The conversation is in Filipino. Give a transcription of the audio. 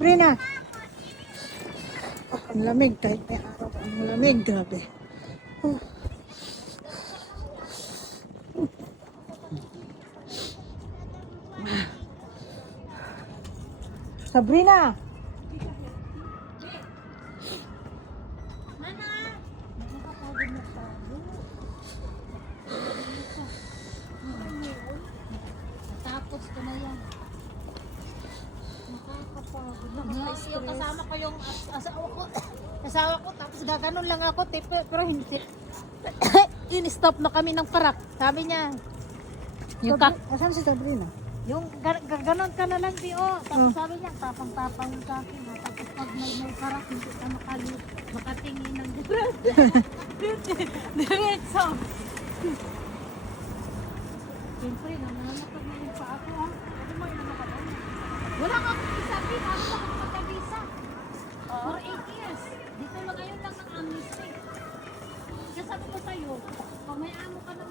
Brina, ang lamig kahit may araw. Ang lamig, grabe. Oh. Sabrina! Tapos ko na yan. Nakakapagod. Yung kasama ko yung asawa ko. Asawa ko, tapos gaganon lang ako, pero hindi. In-stop na kami ng parak. Sabi niya, yung Asan si Sabrina? yung gaganon ka na lang di Tapos sabi niya, tapang-tapang sa akin. Tapos pag may parak, hindi ka makatingin ng diretso. Siyempre, nananakag na yung pa ako. Ano mo, inano ka doon? Wala ka akong isabi. Ano ba kung magkabisa? For 8 years. Dito lang ngayon lang ng amnesty. Kasi sabi ko sa'yo, pag may amo ka na